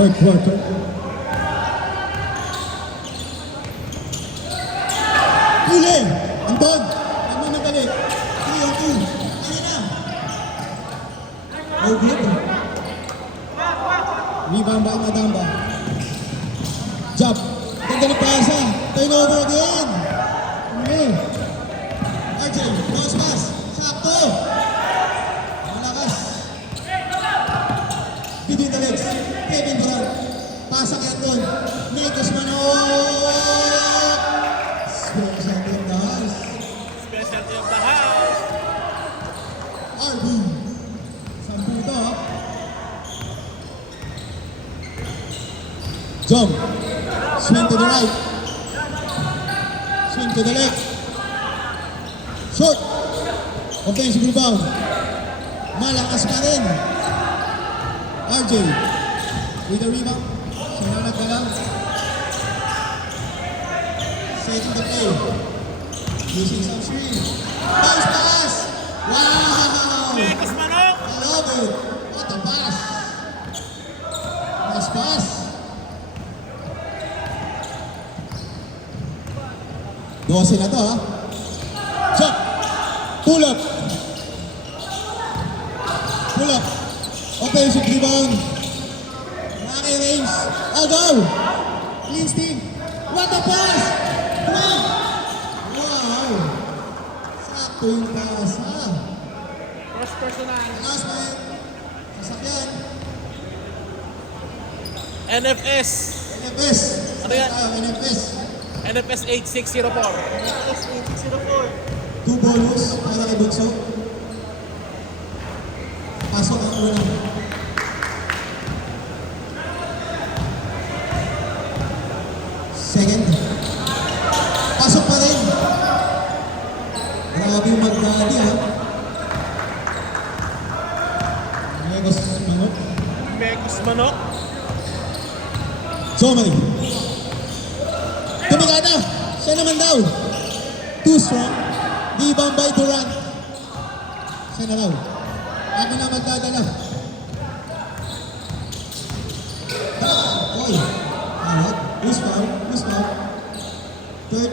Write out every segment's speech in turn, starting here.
Third quarter. Huli! Anton! Nagmamadali. 3-on-2. Ayun na. Oh, good. Rebound by Madamba. Jump. Ganda ni Pasa. Turnover again. Huli. RJ, cross pass. Sakto. Malakas. Between the legs. Kevin Durant. Pasa kay Anton. Nikos Manok. Specialty of the house. Specialty of the house. RB. Sampu ito. Jump. Swing to the right. Swing to the left. Short. Offensive rebound. Malakas pa rin. RJ. With the rebound. Sinanag na lang. Setting the play. Using some screen. Bounce pass! Wow! Nikos Manok. I love it. What a pass. Nice pass. Dose na to ha. Jump. Pull up. Pull up. Offensive rebound. Rocky range. Oh, go. Clean steam. What a pass. Wow. Sakto yung pass ha. First personal. Last man. Sasakyan. NFS. NFS. Ano yan? NFS. NFS 8604. NFS 8604. 2 bonus para kay Bunso. Pasok ang una. Second. Pasok pa rin. Grabe yung mag-rally ha. Megos Manok. Nikos Manok. Somay. Tumigada. Siya naman daw. Too strong. Rebound by Durant. Siya na daw. Ako na magdadala. Oy. Alright. Who's foul? Who's foul? 30.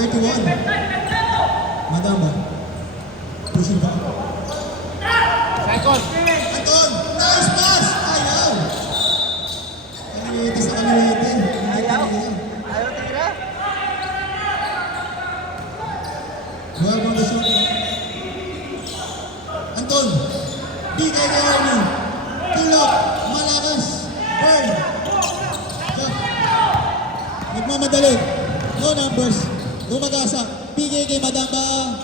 31. Madamba. Pushing back. Second. Anton! Nice pass! Ayaw! Kaliwete sa kaliwete. Ayaw? Ayaw tira. Huwag mong gusto. Anton! Bigay kay Arnie. Tulog! Malakas! Burn! Jump! Nagmamadali. No numbers. Gumagasa. Bigay kay Madamba.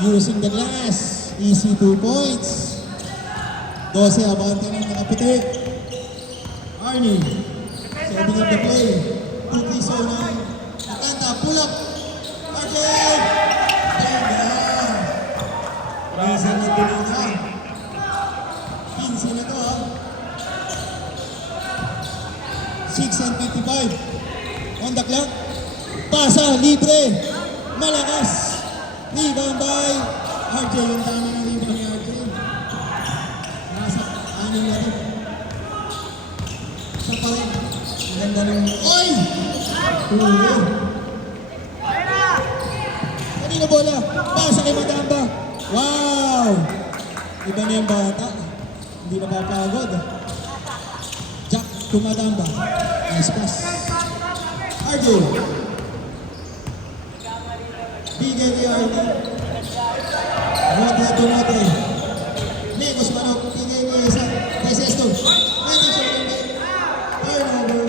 Using the glass. Easy 2 points. 12 abante ng mga puti. Arnie. Serving up the play. 2-3 zone na. Nakanta. Pull up. Arjen! Ganda! Rasa na tinita. 15 na to ha. 6:55 on the clock. Pasa, libre. Malakas. Rebound by RJ. Yung dami ng rebound ni RJ. Nasa 6 na rin. Sa pa rin. Ganda ng... Oy! Huli. Kanina bola. Pasa kay Madamba. Wow! Iba na yung bata. Hindi na papagod. Jack to Madamba. Nice pass. RJ. Bigay kay RJ. Rodre to Rodre. Nikos Manok. Bigay kay isa. Kay Sesto. Pwede siya rin. Turnover.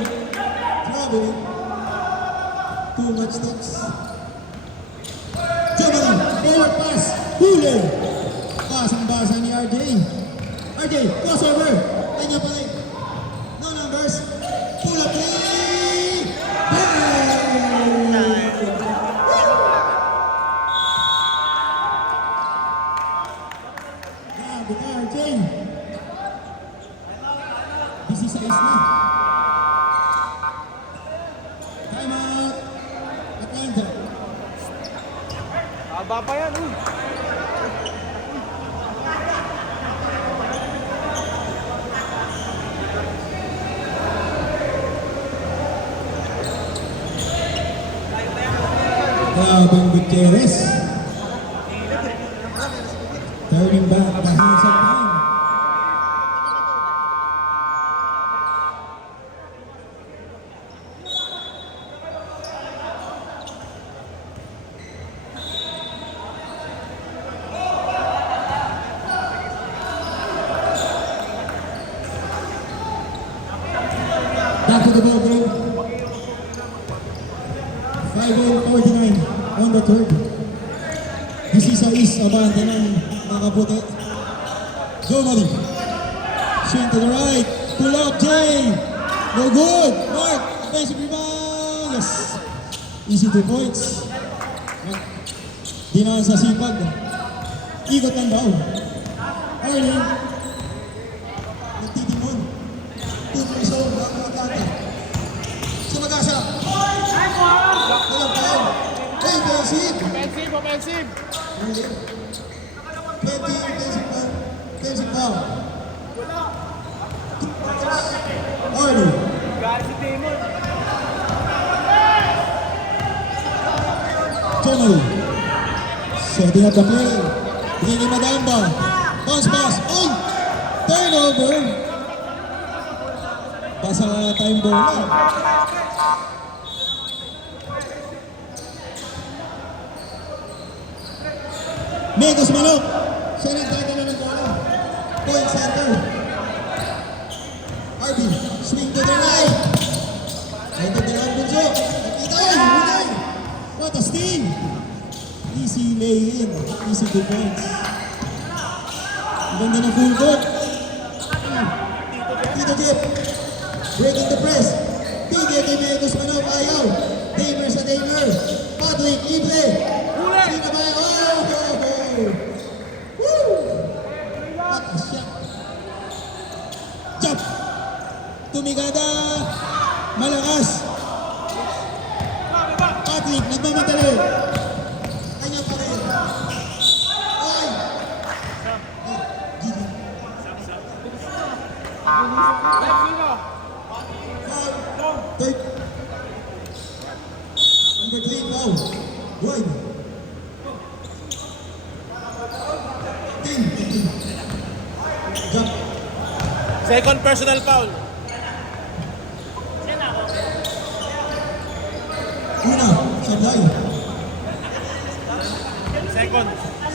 Traveling. Too much steps. Jumari. Forward pass. Huli. Basang-basa ni RJ. RJ. Crossover. Kanya pa rin. No numbers. Pull up three. Grabe ka, RJ. 16 na. Time out. Atlanta. Haba pa yan. Kalabang Gutierrez. Turning back dahil sa time. Back to the ball game. 5:49 on the third. This is abante ng nakaputi. Jomari. Swing to the right. Pull up, Jay. No good. Mark. Offensive rebound. Yes. Easy 2 points. Dinaan sa sipag. Ikot ng daw. Arlen. Nagtitimon. 2 years old. Bago Atlanta. Sumagasa. Walang foul. Hey, offensive. Offensive. 20 offensive foul. Arlen. Jomari. Setting up the play. Bringing Madamba. Bounce pass. Oy! Turnover. Basa time bola. Megos Manok. Siya nagdadala ng bola. Point center. RB. Swing to the right. Ay, nagdalaan bunso. Nakita ko. Hunay. What a steal. Easy lay-in. Easy 2 points. Ang ganda ng full court. Tito Jeff. Breaking the press. Bigay kay Megos Manok. Ayaw. Damer sa Damer. Patrick Ible. Sino ba? Woo! What a shot. Jump. Tumigada. Malakas. Patrick, nagmamadali. Kanya pa rin. Oy! Gigi. Foul. Third. Number 3, foul. Good. 10. Jump. Second personal foul. Una, sablay.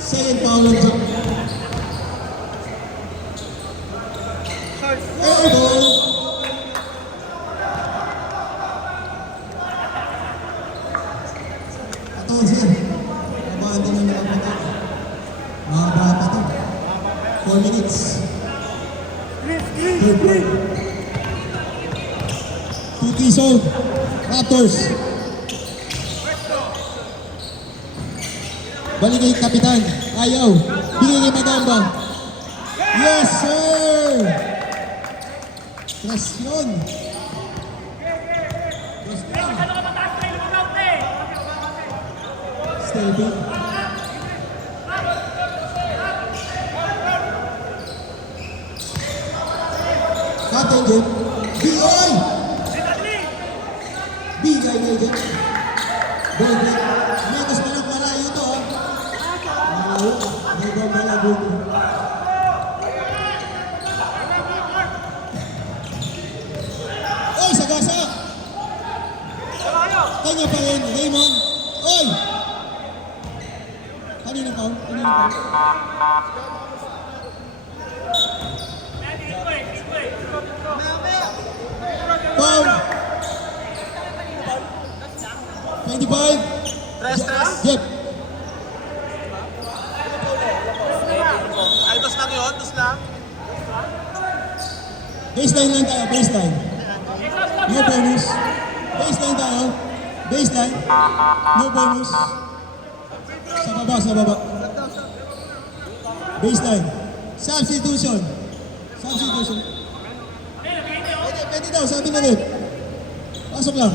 Second foul on jump. Airball. Atong sir. Mabaan din ang nakapata. Mahaba pa to. 4 minutes. Third quarter. 2-3 zone. Raptors. Balik kay Kapitan. Ayaw. Bigay kay Madamba. Yes, sir! Presyon. Stay big. Captain Jeff. B.O.I. Bigay kay Jeff. Balik. Megos Manok malayo to, ha? Malayo. May babala dito. Oy, sagasa! Kanya pa rin, Raymond. Oy! Kanina pa? Foul! 25. Tres. Jeff. Ay, dos lang yun. Dos lang. Baseline lang tayo, baseline. No bonus. Baseline tayo. Baseline. No bonus. Sa baba. Baseline. Substitution. Pwede daw, sabi na rin. Pasok lang.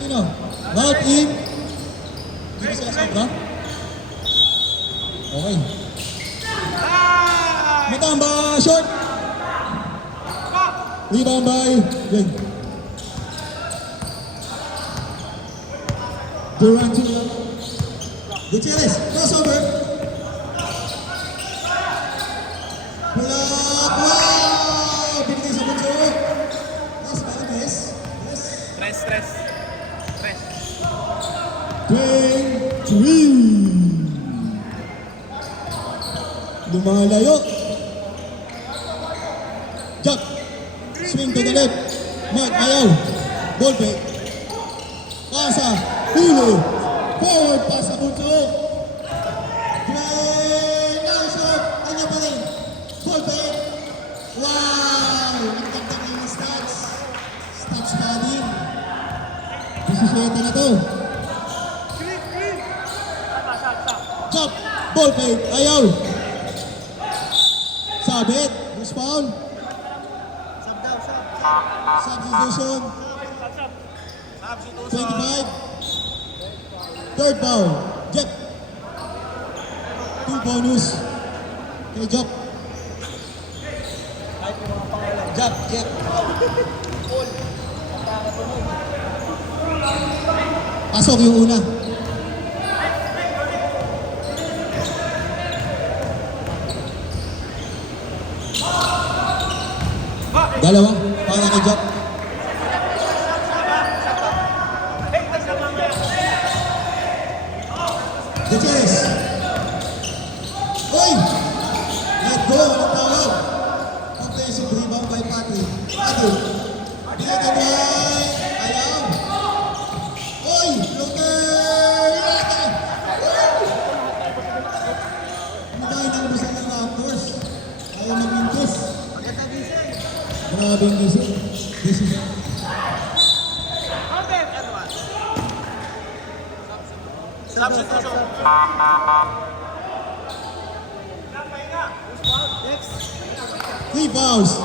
Sino? Route in. Hindi ba sila sobra? Okay. Matamba, short. Rebound by Glenn. Durantula. Gutierrez, crossover. Block, wow! Binigay sa bunso. Yes, Valdez. Yes. Stress. 23. Lumalayo. Jack. Swing to the left. Mark, ayaw. Ball fake. Pasa. Ulo. Forward pass sa bunso. Dwayne. Now shot. Kanya pa rin. Ball fake. Wow! Nagtagdag yung stats. Stats pa din. 17 na to. Chop. Ball fake. Ayaw. Sabit. Loose foul. Substitution. 25. Third foul. Jet. 2 bonus. Kay Jop. Jop. Jet. Pasok yung una. Dalawa. Para kay Jop. Gutierrez. Oy! Let go. Walang tawag. Offensive rebound by Patrick. Patrick. Bigay ka drive. Ayaw. Oy! Floater! Yata! Ano ba inalubusan ng Raptors? Ayaw mag-mintis. Grabe yung gising. Gising. Substitution. Three fouls.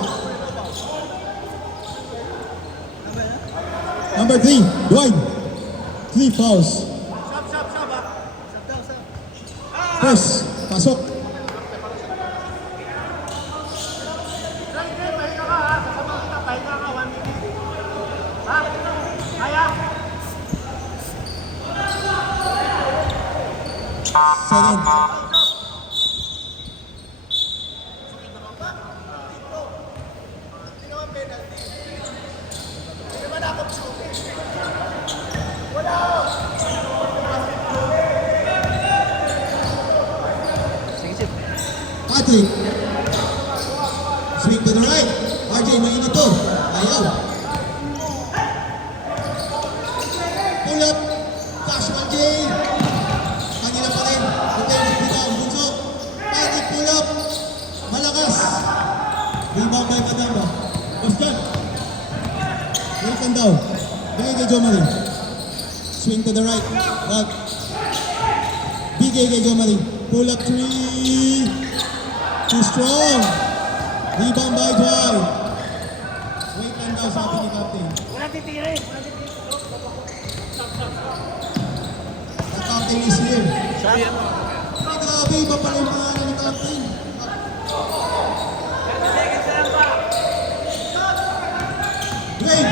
Number 3, Dwight. 3 fouls. First, pasok. Second. Patrick. Swing to the right. RJ, mainit to. Ayaw. Pull up. Flash RJ. Kanila pa rin. Defensive rebound. Bunso. Patrick pull up. Malakas. Rebound by Madamba. Boston. Welcome down. Bigay kay Joe Marie. Swing to the right. Back. Bigay kay Joe Marie. Pull up 3. Too strong. Rebound by Dwight. Wait lang daw sabi ni Captain. The Captain is here. Ay, grabe. Iba pala yung pangalan ni Captain. Dwight.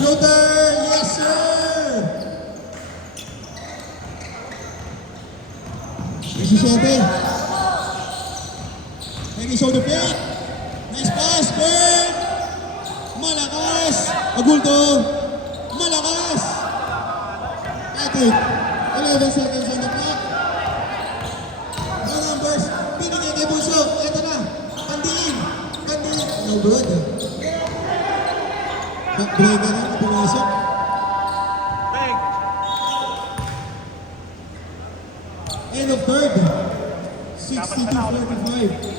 Floater. Yes, sir. 17. Maybe show the fake. Nice pass, Bird. Malakas. Agulto. Malakas. Patrick. 11 seconds on the clock. No numbers. Binigay kay Bunso. Ito na. Pandiin. No good. Backbreaker na. Pumasok. End of third. 62-45.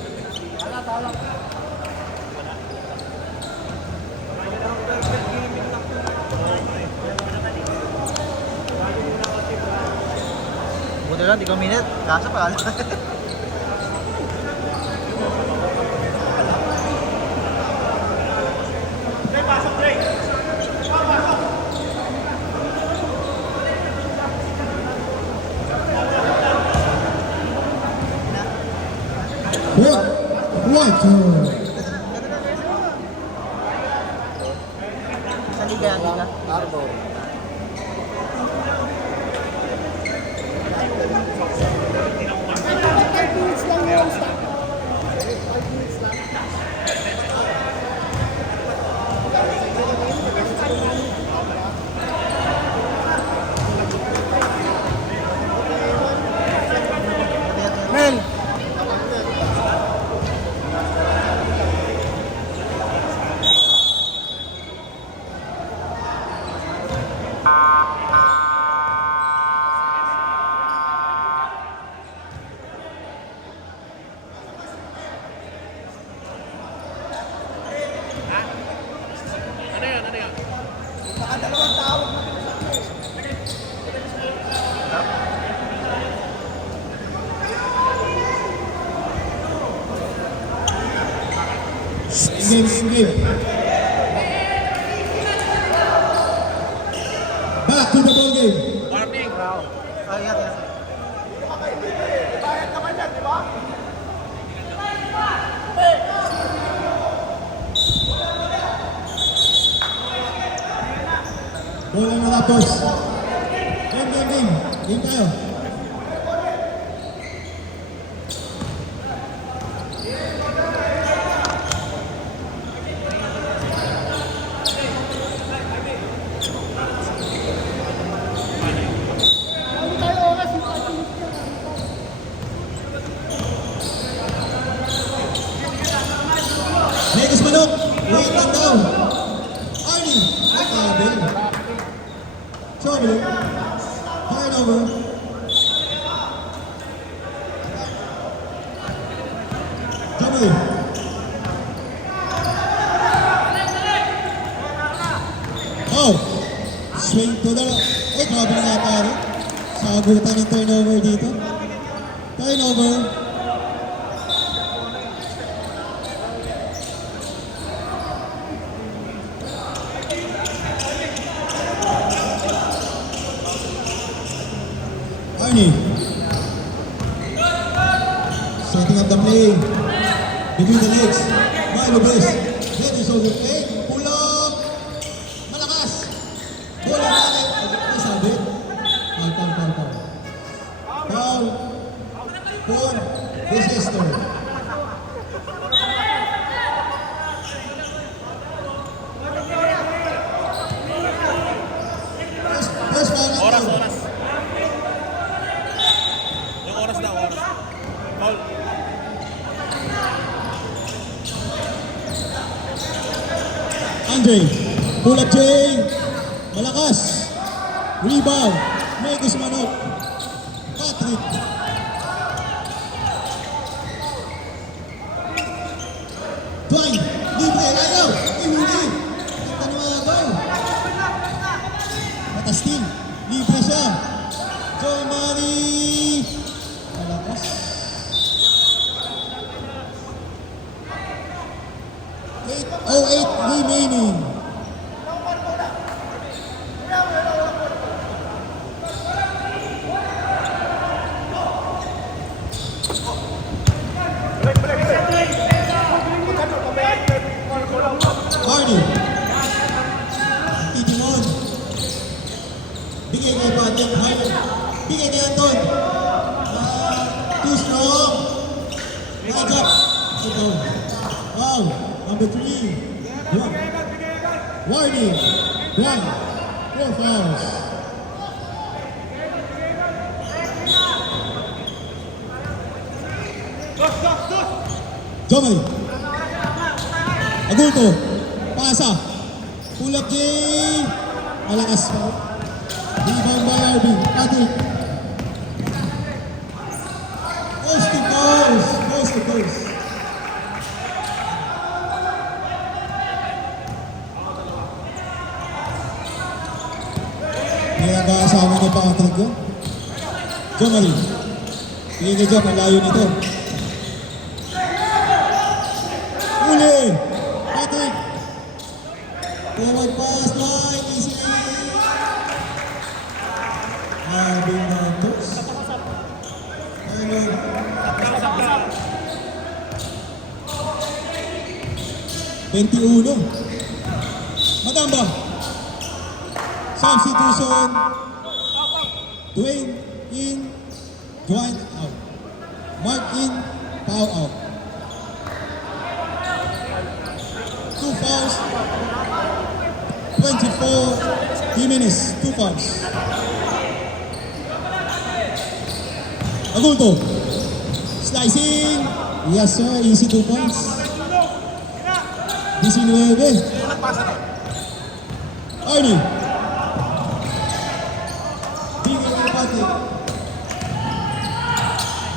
Buti lang, di ko minute. Kaso pa. What? Sa liga, liga. game. Back to the ball game. Warning. Ay, yan. Bola na tapos. Game. Game tayo. Negus Manok, wait lang daw. Arnie, nakabel. Trouble. Turnover. Trouble. Oh, swing to the... Ay, grabe na yata rin. Sagutan ng turnover dito. Turnover. Arnie. Setting up the play. Between the legs. Milo Bes. That is over. Hey, pull up. Malakas. Bola na natin. Ay, sabi. Foul. Foul. For Leicester. First foul. Oras. Yung oras na, oras. Foul. Andre, pull up Jay, malakas, rebound, Negus Manok, Patrick. Dwight, libre, ayaw, ihuli, ipanawagan. Matasting, libre siya. Joe Mari, malakas. 8:08 remaining. Hardy. Titingon. Bigay kay Patrick. Bigay kay Anton. Too strong. Hands up. Ito. Wow. Number 3. Warning. 1. 4 fouls. Jomari. Agulto. Pasa. Pull up J. Malakas pa. Rebound by RB. Patrick. Coast to coast. Kaya ba kasama ni Patrick ko? Jomari. Tingin ka Jom, ang layo nito. Uli! Patrick! Forward pass, line, easy. Having numbers. Turnover. Twenty-uno. Madamba. Substitution. Dwayne in. Dwight out. Mark in. Pau out. 2 fouls. 24 Jimenez. 2 fouls. Agulto. Slicing. Yes sir. Easy 2 points. 19. Arnie. Bigay kay Patrick.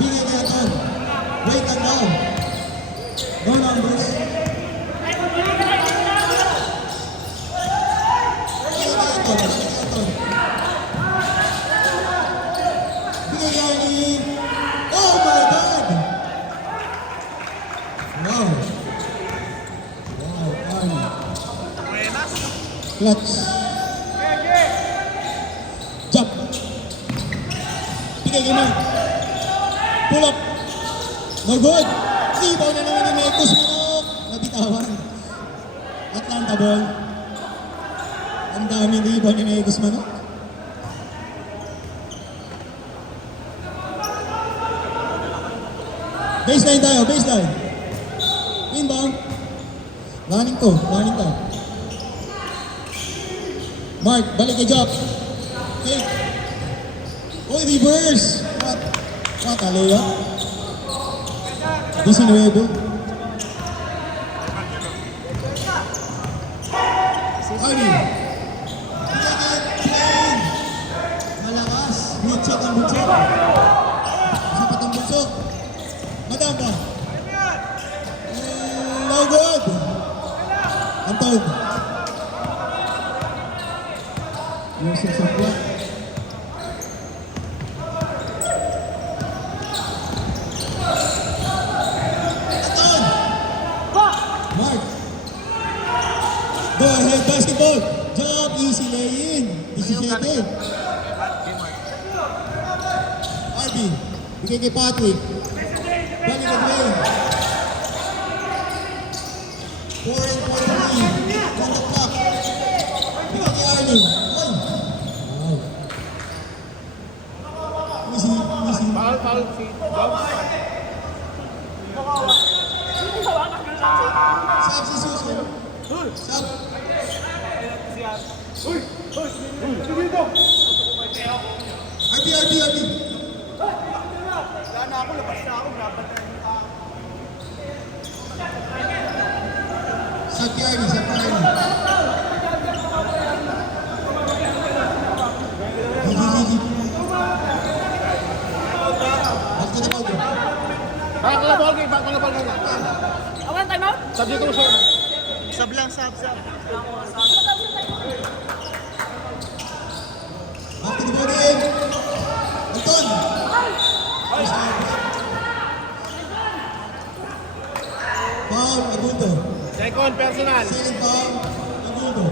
Bigay kay Aton. Wait and down. No numbers. Bigay kay Arnie. Oh my God! Wow. Clutch. Jump. Bigay kay Mark. Pull up. No good. Ibaw na naman ni Mekos Manok. Nabitawan. Atlanta ball. Ang daming ibaw ni Mekos Manok. Baseline tayo, baseline. Inbound. Running to. Mark, balik kay Jock. Take. Oy, reverse. What a layup. 19. Arnie. Malakas. Butchok ang butchok. Sapat ang butchok. Madamba. No good. Anton. Yusuf Sapwa. Anton. Mark. Go ahead, basketball. Jump, easy lay-in. 17. RB. Bigay kay Patrick. Balik at Wayne. 4 and 43. On the clock. Bigay kay Arnie. Ay! Wow. Easy. Foul. Sab si Suso. Sab. RB. Sab kay Arnie. Gigi. Back to the ball game. Back na ball game. Awan time out? Substitution. Sab lang. Back to the ball game. Anton. Foul, Agundo. Second personal. Second foul, Agundo.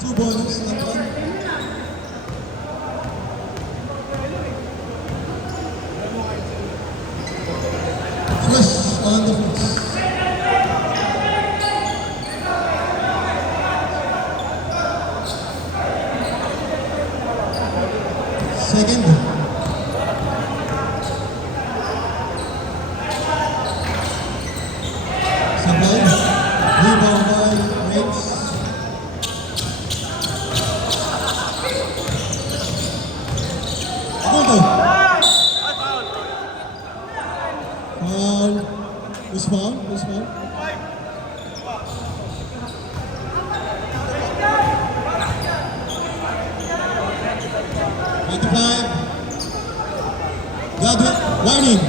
2 bonus, Anton. Fresh on the fresh. Second. Sabay. Rebound by Reigns. Agundo. Foul. Who's foul? 25. Godwin.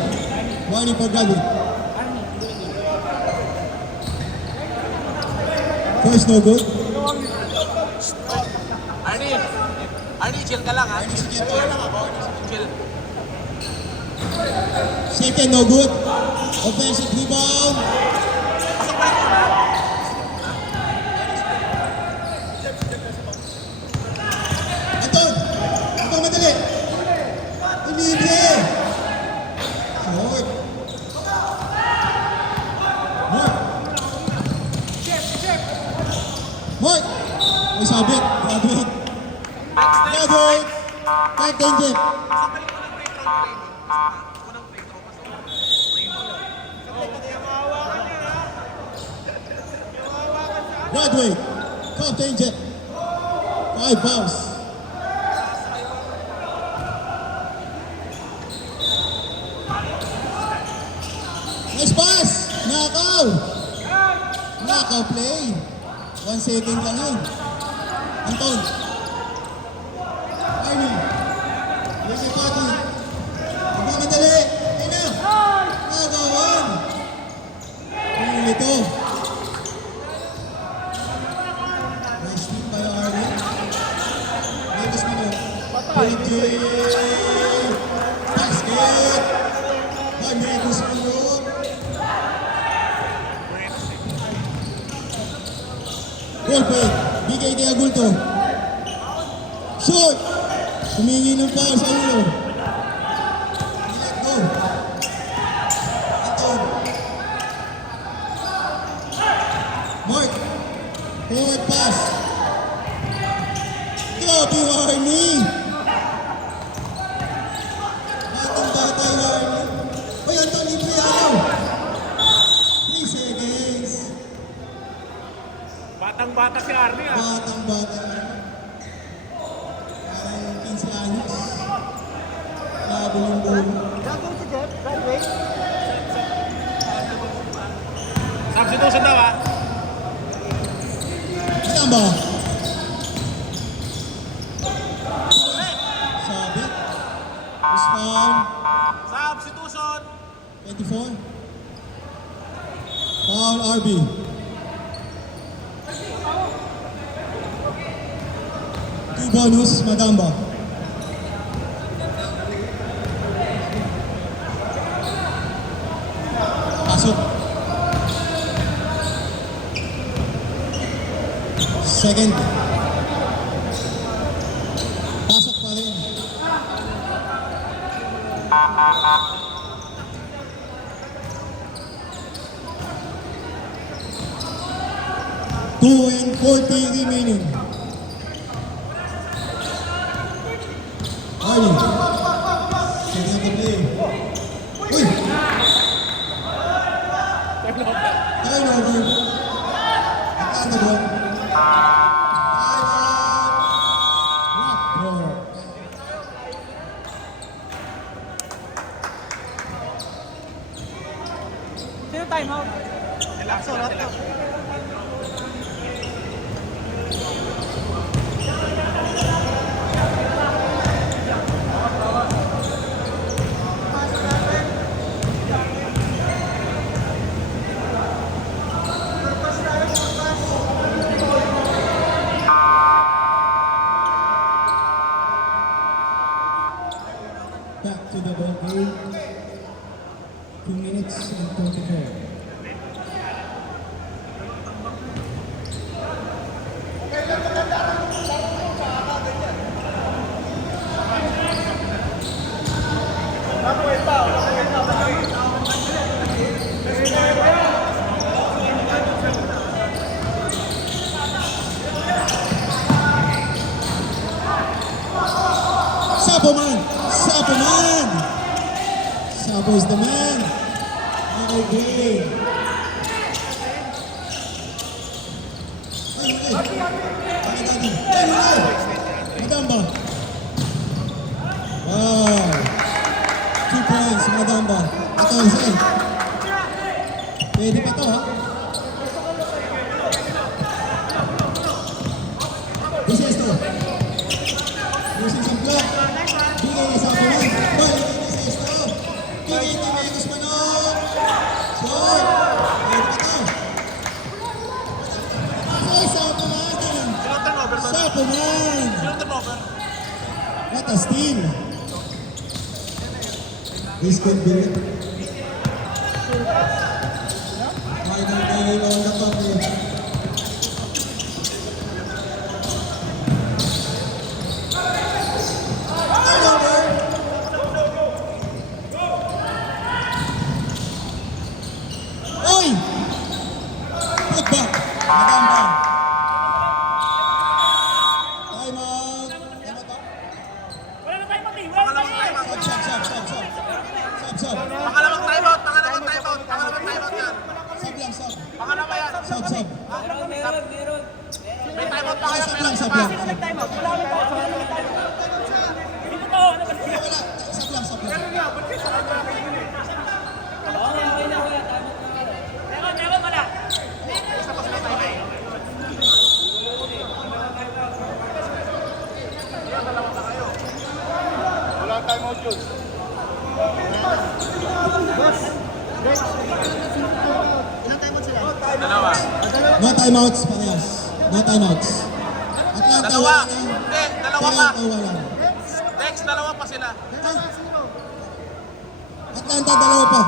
Warning for Godwin. First no good. Arnie, chill ka lang ha. Chill. Second no good. Offensive rebound. Anton madali. Libre. Short. Mark. May sabit. Graduate. Captain Jeff. Graduate. Captain Jeff. 5 fouls. Nice pass. Knockout play. 1 second lang yun. Anton. Arnie. Yes, Pati. Hindi madali. Ayun na. Nagawan. Huli to. Nice team by Arnie. Davis mo. PJ. Basket. Davis mo. Ball fake. Bigay kay Agulto. Shoot! Humingi ng foul sa ulo. Let go. Ito. Mark. Forward pass. Grabe, Warney! Batang-bata, Warney. Uy, Anthony Priano. 3 seconds. Batang-bata si Arnie ah. Batang-bata. Parang 15 anyos. Nabulong-bulong. Substitution daw ah. Tama. Sabit. First foul. Substitution. 24. Foul RB. Two bonus, Madamba. Pasok. Second. Pasok pa rin. Two and 40 remaining. Arnie. Second of the play. Uy! Turnover. Atlanta ball. Sino timeout? Back to the ball game. 2 minutes and 24. Sapo man! Sapo man! Sapo is the man! Okay. Ay, huli! Bakit natin? Ay, huli! Madamba! Wow! 2 points, Madamba. Ito, isa. Pwede pa to, ha? Bisesto. Using some block. Bigay sa Sapo man. Balik kay Bisesto. Bigay ni Megus Manong. Shot! Pwede pa to. Ay, Sapo man! Sinong turnover ba? Sapo man! Sinong turnover? What a steal! This could be it. Michael Taylor on the top here. Turnover! Oy! Put back! Madamba! Time out! Tama ba? Wala na timeout eh! Wala na timeout! Sub. Pangalawang timeout. Pangalawang timeout. Pangalawang timeout yan. Sub lang, sub. Pangalawa yan. Sub. Meron. May timeout pa kayo. Sub Meron lang, pa sub ba? lang. Sino nag-timeout? Wala na timeout. Sino to? Ano ba siya? Wala, sub lang. Okay na. Meron, wala. Walang timeout yun. Dalawa. No timeouts, parehas. No timeouts. Atlanta, Dalawa. wala na. Hindi, dalawa pa. Toronto, wala. Next, dalawa pa sila. Atlanta, dalawa pa.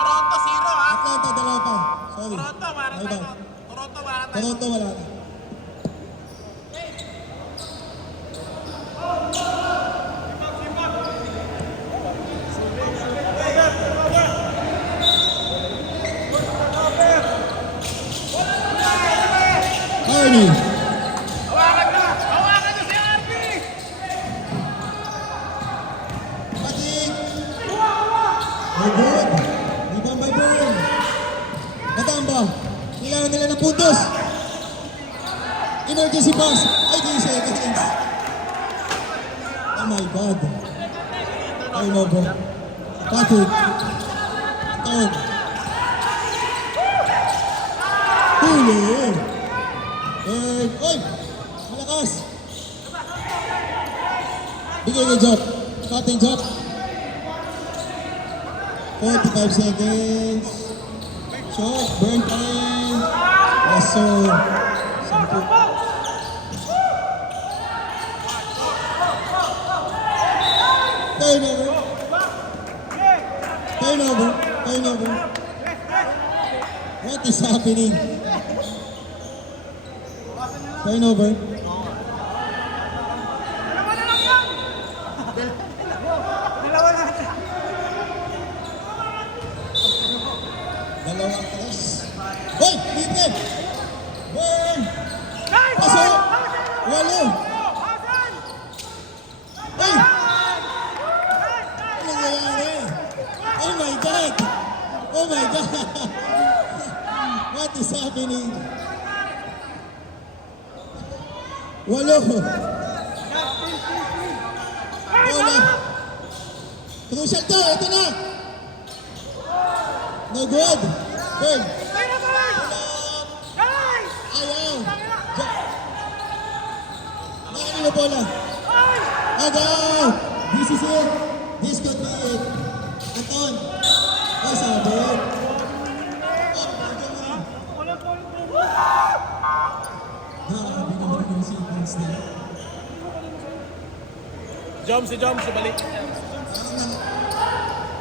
Toronto, 0 ha. Atlanta, dalawa pa. Sorry. Toronto, wala na My bad. timeout. Toronto, wala na timeout. Toronto, wala na. Ernie. Hawakan niyo si Arnie! Patik. No good. Rebound by Bern. Madamba. Kailangan nila ng puntos. Emergency pass. Ay, di seconds. Oh my God. Turnover. Patrick. Anton. Huli. Bird. Oy! Malakas. Bigay kay Jop. Cutting Jop. 45 seconds. Shot. Burn pa rin. Yes, sir. 10. Turnover. Turnover. Turnover. What is happening? Turnover. Dalawang tres. Hoy! Libre! Burn! Paso! Walo! Hoy! Ano nangyayari? Oh my God! Oh my God! What is happening? Walo! Wala! Crucial to! Ito na! No good! Burn! Ayaw! Nakanin mo bola! Agaw! This is it! This could be it! Anton! Ay, sabi! Grabe naman yung sequence nila. Si Joms, balik. Parang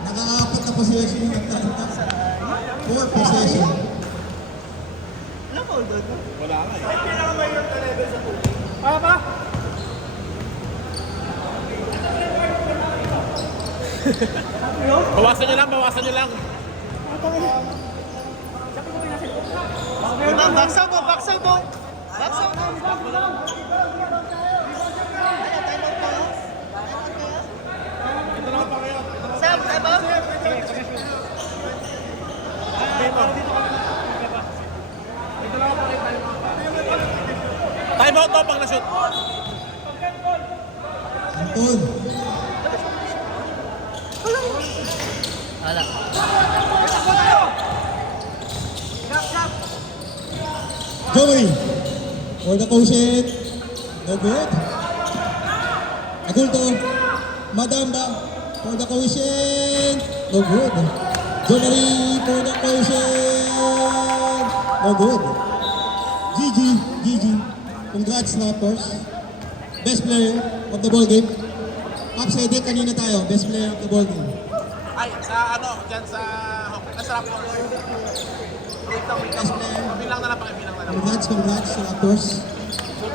nakaka-apat na possession yung Atlanta. 4 possession. Wala nga eh. Bawasan nyo lang, bawasan nyo lang. Baksaw mo, baksaw mo. Baksaw mo. Ito lang pa kayo. Sam, ano? Time out to pang na-shoot. Anton! Wala. Joey! For the quotient. No good. Agulto. Madamba. For the quotient. No good. Joey for the quotient. No good. GG. Congrats, Snappers. Best player of the ball game. Upside it, kanina tayo. Best player of the ball game. Ay, sa ano, dyan sa... Nasarap mo. Wait lang. Best player. Bilang na lang, pakibilang na lang. Congrats, Raptors.